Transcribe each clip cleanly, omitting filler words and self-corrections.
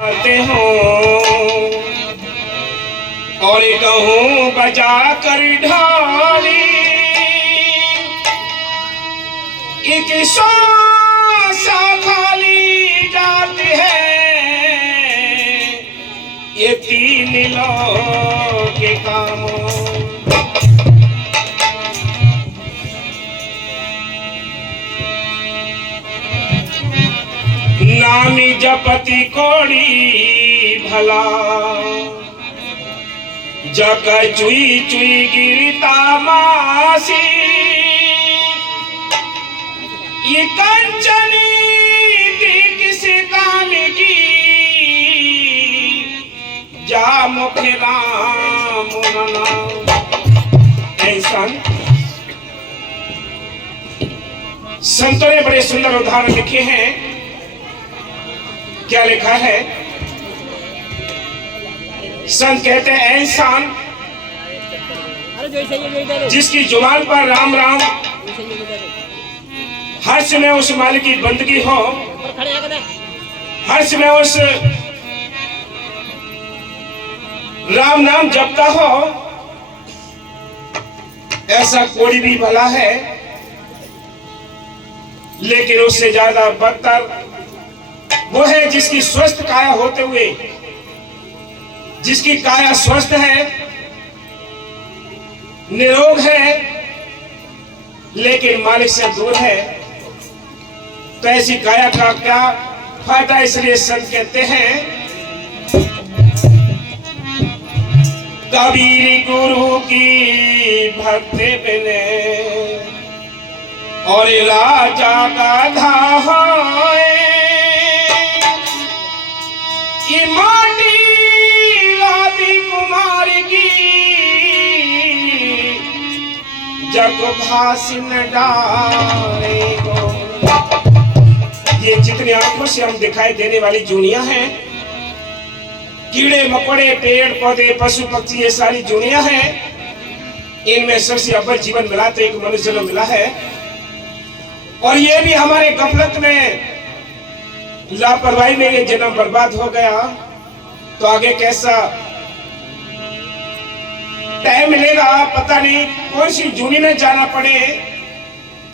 आते हो और कहूँ बजा कर ढाली एक सा खाली जाती है ये तीन लोग के कामों। नामी जपति कोड़ी भला जग चुई चुई गिरता मासी ये कंचनी की किसी काम की जा मुख राम ऐसा संतों ने बड़े सुंदर उदाहरण लिखे हैं। क्या लिखा है? संत कहते हैं इंसान जिसकी जुबान पर राम राम हर समय उस मालिक की बंदगी हो, हर समय उस राम नाम जपता हो, ऐसा कोई भी भला है। लेकिन उससे ज्यादा बदतर वो है जिसकी स्वस्थ काया होते हुए, जिसकी काया स्वस्थ है, निरोग है, लेकिन मालिक से दूर है। तो ऐसी काया का क्या फायदा? इसलिए संत कहते हैं कबीर गुरु की भक्ति बिने और राजा का धाए ये माटी लादी कुमार की जग भाषण डाले गो। ये जितनी आंखों से हम दिखाई देने वाली दुनिया है, कीड़े मकोड़े पेड़ पौधे पशु पक्षी, ये सारी दुनिया है, इनमें सबसे अव्वल जीवन मिला तो एक मनुष्य को मिला है। और ये भी हमारे गफलत में, लापरवाही में ये जन्म बर्बाद हो गया तो आगे कैसा टाइम मिलेगा पता नहीं, कौन सी जूनी में जाना पड़े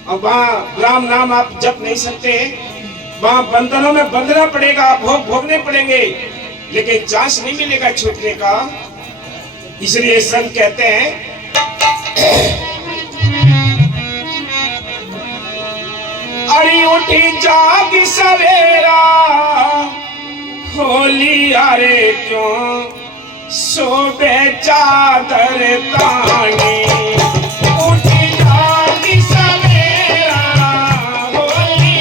और वहां राम नाम आप जप नहीं सकते, वहां बंधनों में बंधना पड़ेगा, भोग भोगने पड़ेंगे, लेकिन चांस नहीं मिलेगा छूटने का। इसलिए संत कहते हैं अरे उठी जाग सवेरा होली अरे क्यों सोबे चादर तानी। उठी जाग सवेरा होली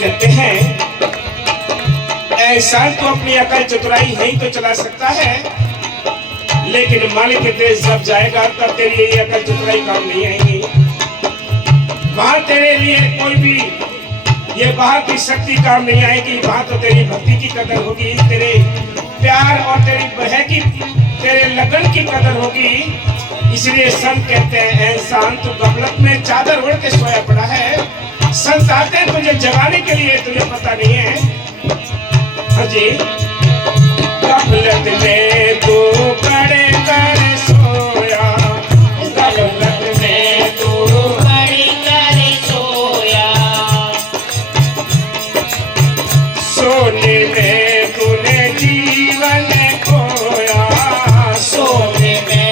कहते हैं इंसान तो अपनी अकल चतुराई ही तो चला सकता है, लेकिन मालिक के देश जब जाएगा तब तेरी ये अकल चतुराई काम नहीं आएगी। वहां तेरे लिए कोई भी ये बाहर की शक्ति काम नहीं आएगी। वहां तो तेरी भक्ति की कदर होगी, तेरे प्यार और तेरी बहन की, तेरे लगन की कदर होगी। इसलिए संत कहते हैं इंसान तो गफलत में चादर ओढ़ के सोया पड़ा है। संत आते हैं तुझे जगाने के लिए, तुझे पता नहीं है। हाजी गफलत में तू बड़े कर सोया, गफलत में तू बड़े कर सोया, सोने में तूने जीवन खोया, सोने में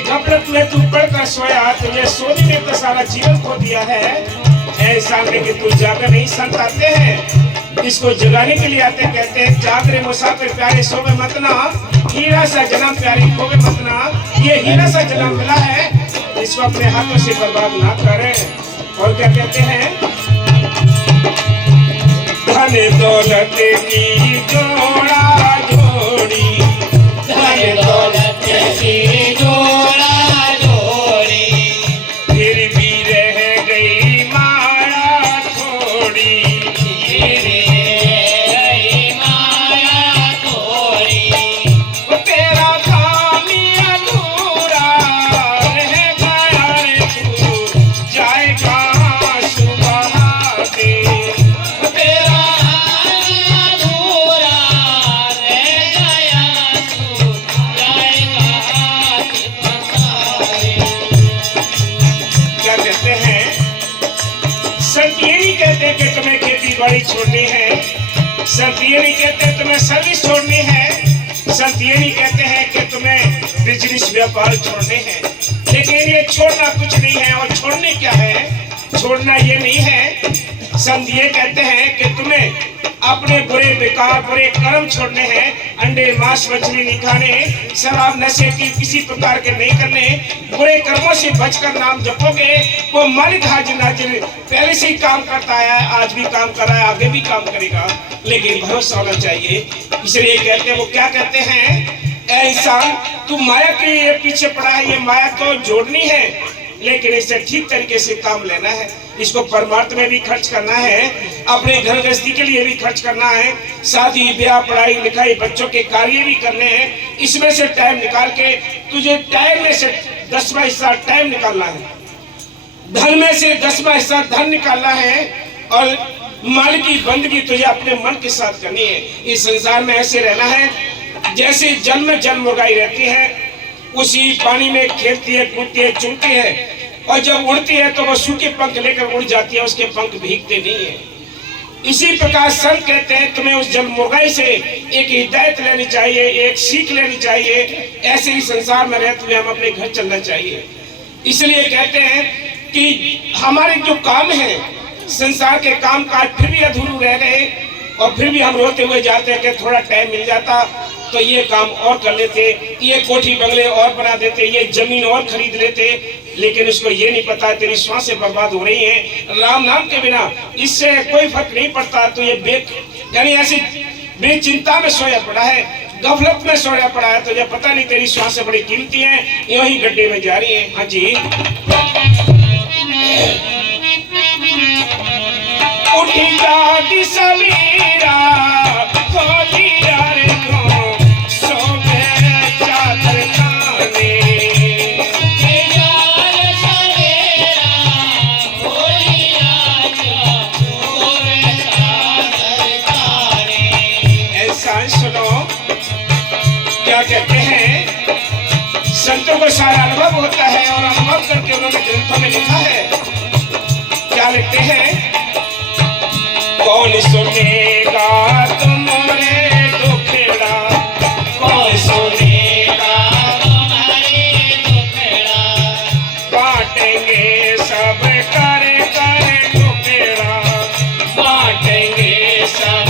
गफलत में तू पढ़कर सोया, तुझे सोने में तो सारा जीवन खो दिया है। ऐसा लेकिन तू जाकर नहीं, संत आते हैं इसको जगाने के लिए आते, कहते हैं जाग रे मुसाफिर प्यारे सोवे मत ना, हीरा सा जन्म प्यारी खोवे मत ना। ये हीरा सा जन्म मिला है, इसको अपने हाथों से बर्बाद ना करें। और क्या कहते हैं, धन दौलत की जोड़ा जोड़ी, धन दौलत की जोड़ा जोड़ी, फिर भी रह गई माया थोड़ी, फिर गई माया थोड़ी। वो तेरा खामी अधूरा रह गया रे, तू जाएगा सुबह दे। संत ये नहीं कहते कि तुम्हें खेती बाड़ी छोड़नी है, संत ये नहीं कहते तुम्हें सर्विस छोड़नी है, संत ये नहीं कहते हैं कि तुम्हें बिजनेस व्यापार छोड़ने हैं। लेकिन ये छोड़ना कुछ नहीं है। और छोड़ने क्या है, छोड़ना ये नहीं है। संत ये कहते हैं कि तुम्हें अपने बुरे बेकार बुरे कर्म छोड़ने हैं। अंडे मांस मछली नहीं खाने, शराब नशे की किसी प्रकार के नहीं करने। बुरे कर्मों से बचकर नाम जपोगे, वो मालिक हाजिर नाजिर पहले से ही काम करता है, आज भी काम कर रहा है, आगे भी काम करेगा, लेकिन भरोसा होना चाहिए। इसलिए कहते हैं, वो क्या कहते हैं, ऐ इंसान तू माया के पीछे पड़ा है, ये माया तो जोड़नी है, लेकिन इसे ठीक तरीके से काम लेना है। इसको परमार्थ में भी खर्च करना है, अपने घर गृहस्थी के लिए भी खर्च करना है, शादी ब्याह पढ़ाई लिखाई बच्चों के कार्य भी करने हैं। इसमें से टाइम निकाल के तुझे टाइम में से 10वां हिस्सा टाइम निकालना है, धन में से 10वां हिस्सा धन निकालना है, और मालिक की बंदगी तुझे अपने मन के साथ करनी है। इस संसार में ऐसे रहना है जैसे जल में जल मुर्गाई रहती है, उसी पानी में खेलती है, कूदती है, चुनती है, और जब उड़ती है तो वो सूखे पंख लेकर उड़ जाती है, उसके पंख भीगते नहीं है। इसी प्रकार संत कहते हैं तुम्हें उस जल मुर्गाई से एक हिदायत लेनी चाहिए, एक सीख लेनी चाहिए। ऐसे ही संसार में रहते हुए हम अपने घर चलना चाहिए। इसलिए कहते हैं कि हमारे जो काम है, संसार के काम काज फिर भी अधूरे रह गए, और फिर भी हम रोते हुए जाते हैं कि थोड़ा टाइम मिल जाता तो ये काम और कर लेते, ये कोठी बंगले और बना देते, ये जमीन और खरीद लेते। लेकिन उसको ये नहीं पता तेरी श्वासें बर्बाद हो रही हैं राम नाम के बिना, इससे कोई फर्क नहीं पड़ता। तो ये यानी ऐसी बेचिंता में सोया पड़ा है, गफलत में सोया पड़ा है, तो ये पता नहीं तेरी श्वासें बड़ी कीमती हैं, यूं ही गड्ढे में जा रही हैं। हाँ जी, उठी जागी सवेरा हो दिया रे को सोवे चादर खाने, क्या कहते हैं, संतों को सारा अनुभव होता है, और अनुभव करके उन्होंने ग्रंथों में लिखा है। क्या लिखते हैं, कौन सुनेगा तुम्हारे दुखड़ा, कौन सुनेगा तुम्हारे दुखड़ा, बांटेंगे सब कर कर टुकड़ा, बांटेंगे सब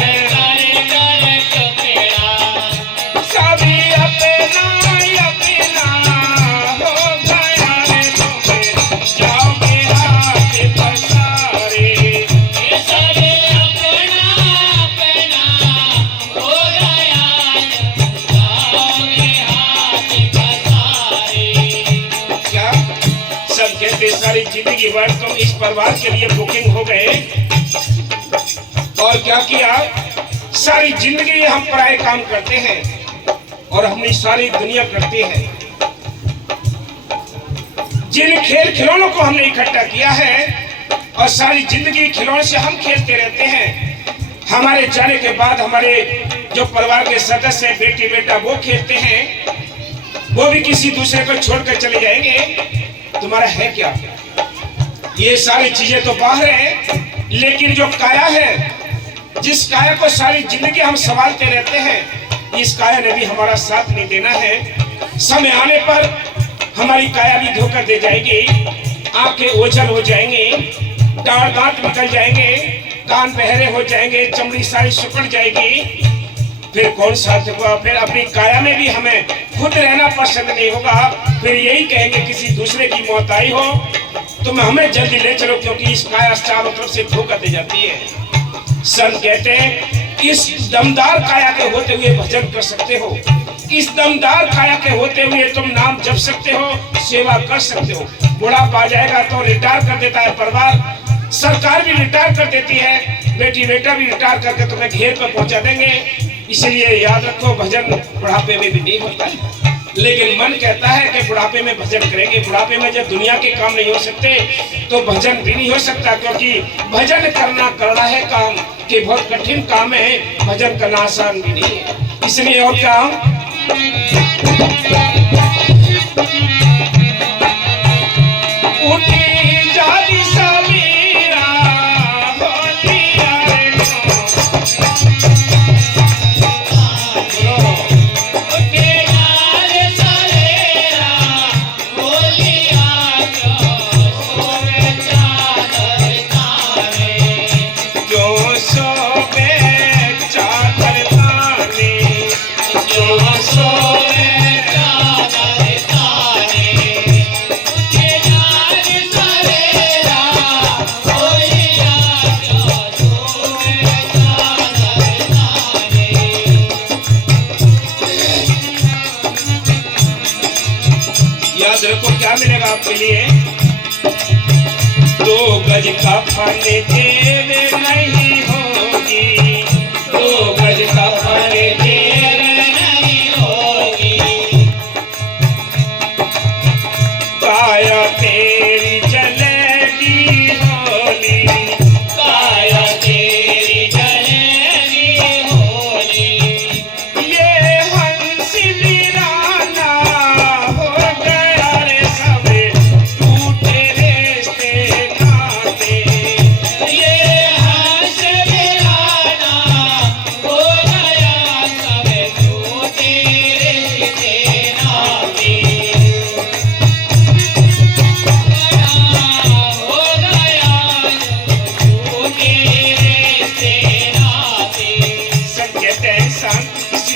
सारी जिंदगी भर तुम इस परिवार के लिए बुकिंग हो गए, और क्या किया, सारी जिंदगी हम पराये काम करते हैं और हमने सारी दुनिया करती है। जिन खेल खिलौनों को हमने इकट्ठा किया है और सारी जिंदगी खिलौने से हम खेलते रहते हैं, हमारे जाने के बाद हमारे जो परिवार के सदस्य हैं, बेटी बेटा, वो खेलते हैं, वो भी किसी दूसरे को छोड़कर चले जाएंगे। तुम्हारा है क्या? ये सारी चीजें तो बाहर है, लेकिन जो काया है, जिस काया को सारी जिंदगी हम संभालते रहते हैं, इस काया ने भी हमारा साथ नहीं देना है। समय आने पर हमारी काया भी धोकर दे जाएगी, आंखें ओझल हो जाएंगे, दांत दांत निकल जाएंगे, कान बहरे हो जाएंगे, चमड़ी सारी सिकुड़ जाएगी, फिर कौन साथ होगा? फिर अपनी काया में भी हमें खुद रहना पसंद नहीं होगा। फिर यही कहेंगे किसी दूसरे की मौत आई हो तुम हमें जल्दी ले चलो, क्योंकि इस काया चारों तरफ से धोखा दे जाती है। संत कहते हैं इस दमदार काया के होते हुए भजन कर सकते हो, इस दमदार काया के होते हुए तुम नाम जप सकते हो, सेवा कर सकते हो। बुढ़ापा आ जाएगा तो रिटायर कर देता है परिवार, सरकार भी रिटायर कर देती है, बेटी बेटा भी रिटायर करके तुम्हें घेर पर पहुंचा देंगे। इसलिए याद रखो भजन बुढ़ापे में भी नहीं होता है, लेकिन मन कहता है कि बुढ़ापे में भजन करेंगे। बुढ़ापे में जब दुनिया के काम नहीं हो सकते तो भजन भी नहीं हो सकता, क्योंकि भजन करना है काम कि बहुत कठिन काम है, भजन करना आसान भी नहीं है। इसलिए और क्या उठी जाती समीरा को क्या मिलेगा आपके लिए? 2 गज कफन जेब नहीं होगी, 2 गज कफन जेब नहीं होगी, काया तेरी जलेगी होली, काया तेरी जलेगी होली, ये हंस वीराना हो गया रे सबे टूटे रिश्ते नाते, ये हंस वीराना हो गया सबे टूटे रिश्ते नाते,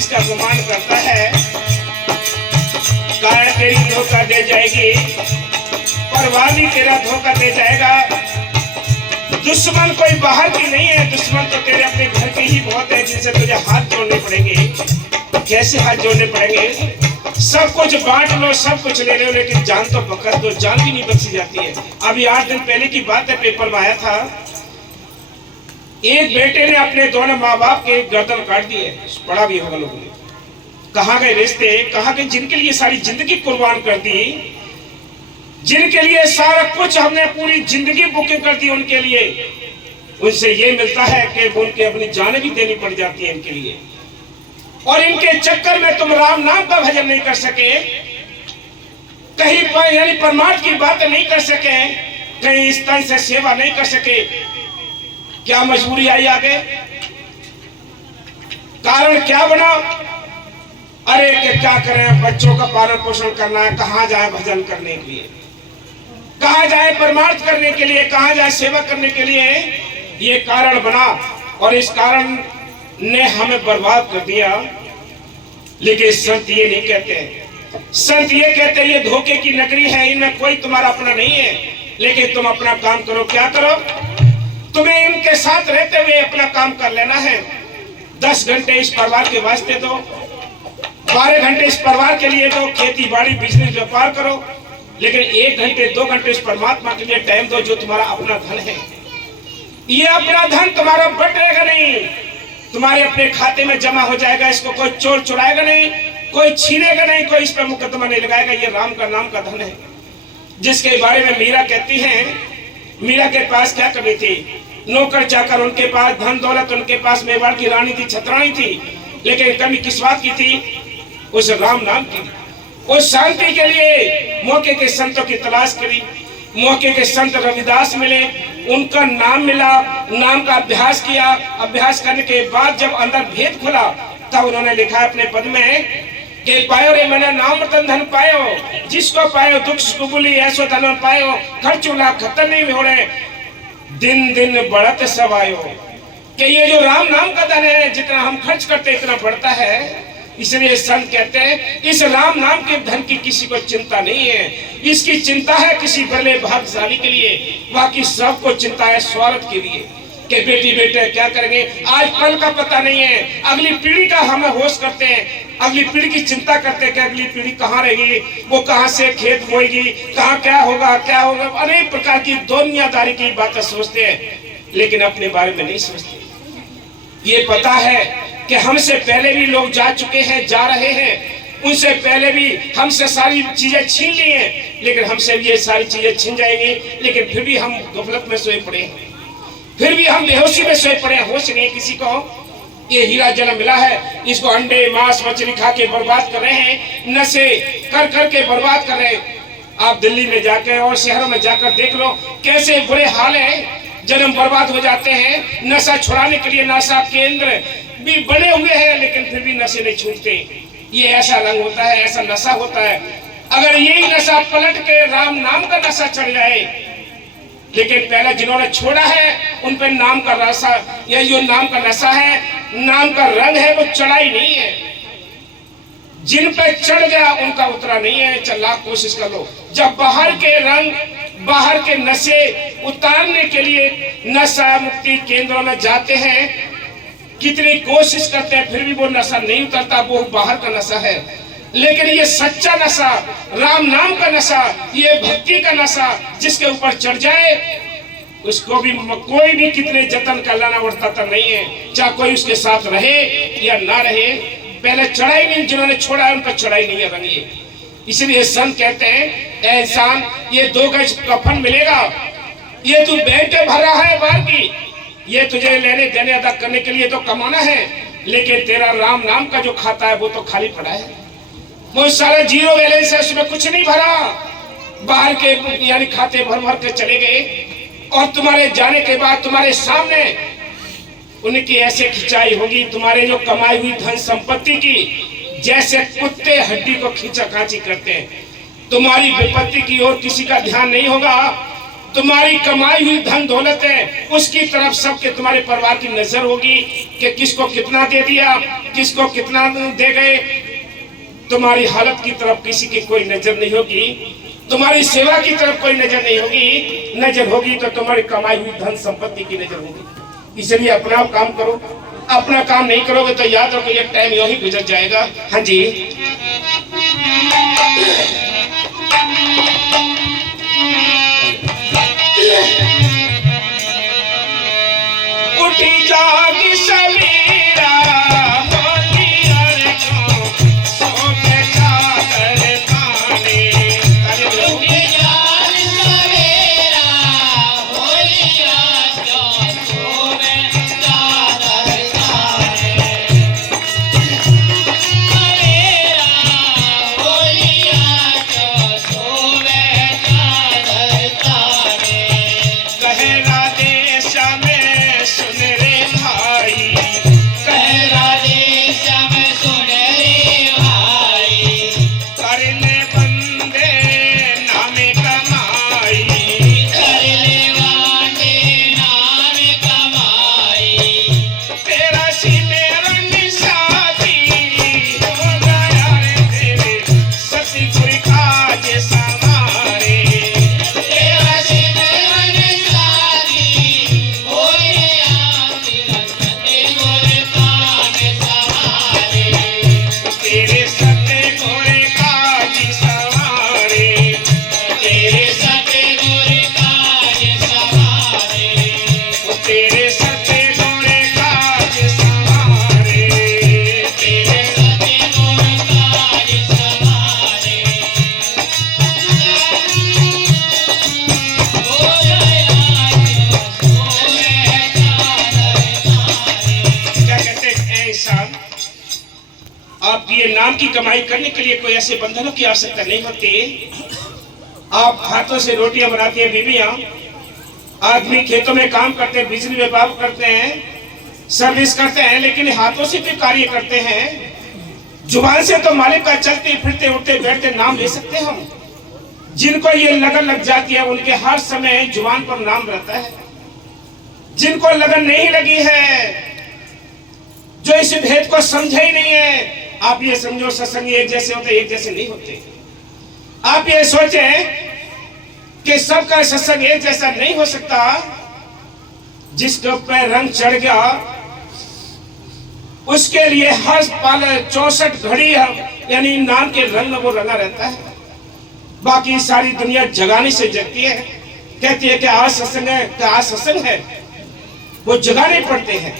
का गुमान करता है काया तेरी धोखा दे जाएगी, परवाह भी तेरा धोखा दे जाएगा। दुश्मन कोई बाहर की नहीं है, दुश्मन तो तेरे अपने घर के ही बहुत है, जिनसे तुझे हाथ जोड़ने पड़ेंगे। कैसे हाथ जोड़ने पड़ेंगे? सब कुछ बांट लो, सब कुछ ले लो, लेकिन जान तो बख्श दो, जान भी नहीं बख्शी जाती है। अभी 8 दिन पहले की बात है, पेपर में आया था, एक बेटे ने अपने दोनों माँ बाप के गर्दन काट दिए, पढ़ा भी होगा लोगों ने। कहाँ गए रिश्ते, कहाँ गए जिनके लिए सारी जिंदगी कुर्बान कर दी, जिनके लिए सारा कुछ हमने पूरी जिंदगी बुकिंग कर दी उनके लिए, उनसे ये मिलता है कि उनके अपनी जान भी देनी पड़ जाती है इनके लिए। और इनके चक्कर में तुम राम नाम का भजन नहीं कर सके, कहीं पर यानी परमार्थ की बात नहीं कर सके, कहीं इस तरह से सेवा नहीं कर सके। क्या मजबूरी आई आगे? कारण क्या बना? अरे कि क्या करें, बच्चों का पालन पोषण करना है, कहाँ जाए भजन करने के लिए, कहाँ जाए परमार्थ करने के लिए, कहाँ जाए सेवा करने के लिए? ये कारण बना और इस कारण ने हमें बर्बाद कर दिया। लेकिन संत ये नहीं कहते, संत ये कहते ये धोखे की नगरी है, इनमें कोई तुम्हारा अपना नहीं है, लेकिन तुम अपना काम करो। क्या करो? तुम्हें इनके साथ रहते हुए अपना काम कर लेना है। 10 घंटे इस परिवार के वास्ते दो, 12 घंटे इस परिवार के लिए दो, खेती बाड़ी बिजनेस व्यापार करो, लेकिन 1 घंटे 2 घंटे इस परमात्मा के लिए टाइम दो, जो तुम्हारा अपना धन है। ये अपना धन तुम्हारा बटेगा नहीं, तुम्हारे अपने खाते में जमा हो जाएगा। इसको कोई चोर चुराएगा नहीं, कोई छीनेगा नहीं, कोई इस पर मुकदमा नहीं लगाएगा। ये राम का नाम का धन है, जिसके बारे में मीरा कहती हैं, मीरा के पास क्या कमी थी? नौकर चाकर उनके पास, धन दौलत उनके पास, मेवाड़ की रानी थी, छतरानी थी, लेकिन कमी किस बात की थी? उस राम नाम की। उस शांति के लिए मौके के संतों की तलाश करी, मौके के संत रविदास मिले, उनका नाम मिला, नाम का अभ्यास किया। अभ्यास करने के बाद जब अंदर भेद खुला, तब उन्होंने लिखा अपने पद में के पायो रे मैंने नाम रतन धन पायो, जिसको पायो दुख सुबुली ऐसो धन पायो, खर्च उला खतर नहीं हो रहे, दिन दिन बढ़त सब आयो। कि ये जो राम नाम का धन है, जितना हम खर्च करते इतना बढ़ता है। इसलिए संत कहते हैं इस राम नाम के धन की किसी को चिंता नहीं है, इसकी चिंता है किसी भले भाग्यशाली के लिए, बाकी सबको चिंता है स्वार्थ के लिए कि बेटी बेटे क्या करेंगे, आज कल का पता नहीं है, अगली पीढ़ी का हमें होश करते हैं, अगली पीढ़ी की चिंता करते हैं कि अगली पीढ़ी कहाँ रहेगी, वो कहाँ से खेत बोएगी, कहाँ क्या होगा, अनेक प्रकार की दुनियादारी की बातें सोचते हैं, लेकिन अपने बारे में नहीं सोचते। ये पता है कि हमसे पहले भी लोग जा चुके हैं, जा रहे हैं, उनसे पहले भी हमसे सारी चीजें छीन ली हैं, लेकिन हमसे भी ये सारी चीजें छीन जाएंगी, लेकिन फिर भी हम गफलत में सोए पड़े हैं, फिर भी हम बेहोशी में सोए पड़े हैं, होश नहीं है किसी को। ये हीरा जन्म मिला है, इसको अंडे मांस मछली खा के बर्बाद कर रहे हैं, नशे कर करके बर्बाद कर रहे हैं। आप दिल्ली में जाकर और शहरों में जाकर देख लो कैसे बुरे हाल है, जन्म बर्बाद हो जाते हैं। नशा छुड़ाने के लिए नशा केंद्र भी बने हुए हैं, लेकिन फिर भी नशे नहीं छूटते। ये ऐसा रंग होता है, ऐसा नशा होता है। अगर यही नशा पलट के राम नाम का नशा चढ़ जाए, लेकिन पहले जिन्होंने छोड़ा है उन पर नाम का नशा, यह जो नाम का नशा है, नाम का रंग है, वो चढ़ाई नहीं है। जिन पे चढ़ गया उनका उतरा नहीं है, चल कोशिश कर लो। जब बाहर के रंग, बाहर के नशे उतारने के लिए नशा मुक्ति केंद्रों में जाते हैं, कितनी कोशिश करते हैं, फिर भी वो नशा नहीं उतरता, वो बाहर का नशा है। लेकिन ये सच्चा नशा, राम नाम का नशा, ये भक्ति का नशा जिसके ऊपर चढ़ जाए, उसको भी कोई भी कितने जतन कर लाना उड़ता नहीं है, चाहे कोई उसके साथ रहे या ना रहे। पहले चढ़ाई नहीं, जिन्होंने छोड़ा है उन पर चढ़ाई नहीं है रंगी। इसलिए संत कहते हैं ऐ इंसान, ये 2 गज कफन मिलेगा, ये तू बैंक भर रहा है बार की, ये तुझे लेने देने अदा करने के लिए तो कमाना है, लेकिन तेरा राम नाम का जो खाता है वो तो खाली पड़ा है, वो सारा जीरो बैलेंस है, उसमें कुछ नहीं भरा। बाहर के यानी खाते भर भर के चले गए, और तुम्हारे जाने के बाद तुम्हारे सामने उनकी ऐसे खिंचाई होगी, तुम्हारे जो कमाई हुई धन संपत्ति की, जैसे कुत्ते हड्डी को खींचा कांची करते हैं। तुम्हारी विपत्ति की ओर किसी का ध्यान नहीं होगा, तुम्हारी कमाई हुई धन दौलत है उसकी तरफ सबके तुम्हारे परिवार की नजर होगी कि किसको कितना दे दिया, किसको कितना दे गए। तुम्हारी हालत की तरफ किसी की कोई नजर नहीं होगी, तुम्हारी सेवा की तरफ कोई नजर नहीं होगी। नजर होगी तो तुम्हारी कमाई हुई धन संपत्ति की नजर होगी। इसलिए अपना काम करो, अपना काम नहीं करोगे तो याद रखो ये टाइम यूं ही गुजर जाएगा। हाँ जी, उठी जागी सवेरा, आपकी ये नाम की कमाई करने के लिए कोई ऐसे बंधनों की आवश्यकता नहीं होती। आप हाथों से रोटियां बनाती हैं बीवियां, आदमी खेतों में काम करते हैं, बिजली विभाग करते हैं, सर्विस करते हैं, लेकिन हाथों से भी कार्य करते हैं। जुबान से तो मालिक का चलते फिरते उठते बैठते नाम ले सकते हैं हम। जिनको ये लगन लग जाती है उनके हर समय जुबान पर नाम रहता है। जिनको लगन नहीं लगी है, जो इस भेद को समझा ही नहीं है, आप ये समझो सत्संगी एक जैसे होते, एक जैसे नहीं होते। आप ये सोचें कि सबका सत्संग एक जैसा नहीं हो सकता। जिसके ऊपर रंग चढ़ गया उसके लिए हर पल 64 घड़ी यानी नाम के रंग में वो रंगा रहता है। बाकी सारी दुनिया जगाने से जगती है, कहती है कि आज सत्संग है, कि आज सत्संग है। वो जगाने पड़ते हैं,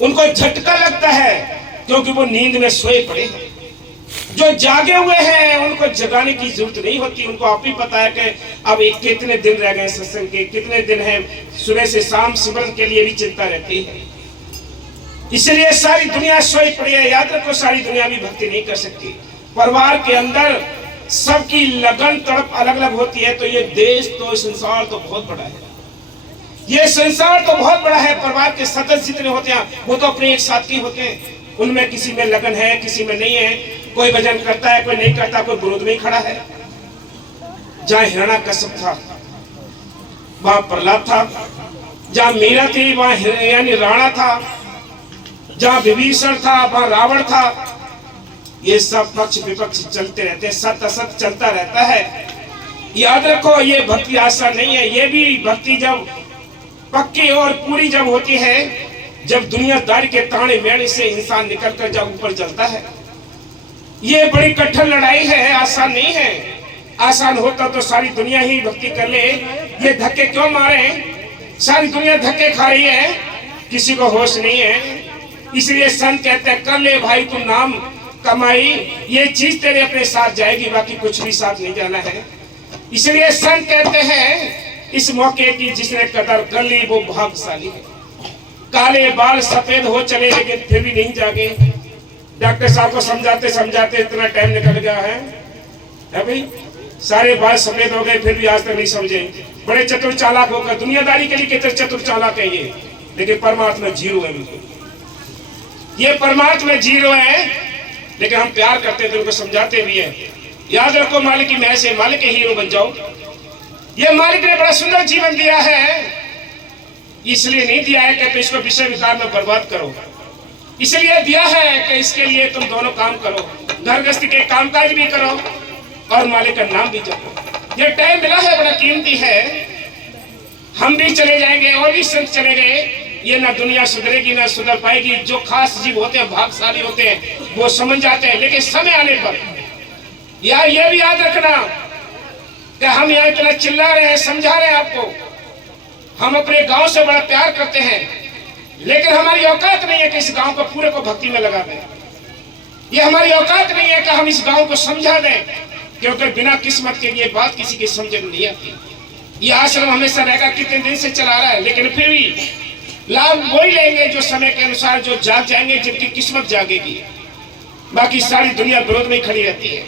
उनको झटका लगता है क्योंकि वो नींद में सोए पड़े हैं। जो जागे हुए हैं उनको जगाने की जरूरत नहीं होती। उनको आप ही पता है कि अब एक कितने दिन रह गए सत्संग के, कितने दिन हैं। सुबह से शाम सिमरन के लिए भी चिंता रहती है। इसलिए सारी दुनिया सोई पड़ी है। याद रखो, सारी दुनिया भी भक्ति नहीं कर सकती। परिवार के अंदर सबकी लगन तड़प अलग अलग होती है। तो ये देश तो संसार तो बहुत बड़ा है, ये संसार तो बहुत बड़ा है। परिवार के सदस्य जितने होते हैं वो तो अपने एक साथ ही होते हैं। उनमें किसी में लगन है, किसी में नहीं है। कोई भजन करता है, कोई नहीं करता, कोई विरोध में खड़ा है। जहाँ हिरण्यकश्यप था वहां प्रहलाद था, जहाँ मीरा थी वहां यानी राणा था, जहाँ विभीषण था वहां रावण था। ये सब पक्ष विपक्ष चलते रहते हैं, सत्य असत्य चलता रहता है। याद रखो, ये भक्ति आसान नहीं है। ये भी भक्ति जब पक्की और पूरी जब होती है, जब दुनियादारी के ताने मेढ़े से इंसान निकलकर जब ऊपर चलता है। ये बड़ी कठिन लड़ाई है, आसान नहीं है। आसान होता तो सारी दुनिया ही भक्ति कर ले। ये धक्के क्यों मारे? सारी दुनिया धक्के खा रही है, किसी को होश नहीं है। इसलिए संत कहते हैं, कर ले भाई तू नाम कमाई, ये चीज तेरे अपने साथ जाएगी, बाकी कुछ भी साथ नहीं जाना है। इसलिए संत कहते हैं, इस मौके की जिसने कदर कर ली वो भाग्यशाली है। काले बाल सफेद हो चले लेकिन फिर भी नहीं जागे। डॉक्टर साहब को समझाते समझाते इतना टाइम निकल गया है भाई, सारे बाल सफेद हो गए फिर भी आज तक नहीं समझे। बड़े चतुर चालाक होकर दुनियादारी के लिए कितने चतुर चालाक है ये, लेकिन परमात्मा जीरो है। बिल्कुल ये परमात्मा जीरो है, लेकिन हम प्यार करते थे, उनको समझाते भी हैं। याद रखो, मालिक की मैं से मालिक के हीरो बन जाओ। ये मालिक ने बड़ा सुंदर जीवन दिया है, इसलिए नहीं दिया है कि इसको विषय विकार में बर्बाद करो। इसलिए दिया है कि इसके लिए तुम दोनों काम करो, घर गृहस्थी के कामकाज भी करो और मालिक का नाम भी जपो। ये टाइम मिला है बड़ा कीमती है। हम भी चले जाएंगे और भी संत चले गए, ये ना दुनिया सुधरेगी ना सुधर पाएगी। जो खास जीव होते हैं, भाग्यशाली होते हैं, वो समझ जाते हैं। लेकिन समय आने पर यार ये भी याद रखना कि हम यहाँ इतना चिल्ला रहे हैं, समझा रहे हैं आपको। हम अपने गांव से बड़ा प्यार करते हैं, लेकिन हमारी औकात नहीं है कि इस गांव को पूरे को भक्ति में लगा दें। ये हमारी औकात नहीं है कि हम इस गांव को समझा दें, क्योंकि बिना किस्मत के ये बात किसी की समझ में नहीं आती। ये आश्रम हमेशा रहेगा, कितने दिन से चला रहा है, लेकिन फिर भी लाभ वही लेंगे जो समय के अनुसार जो जाग जाएंगे, जिनकी किस्मत जागेगी। बाकी सारी दुनिया विरोध में खड़ी रहती है।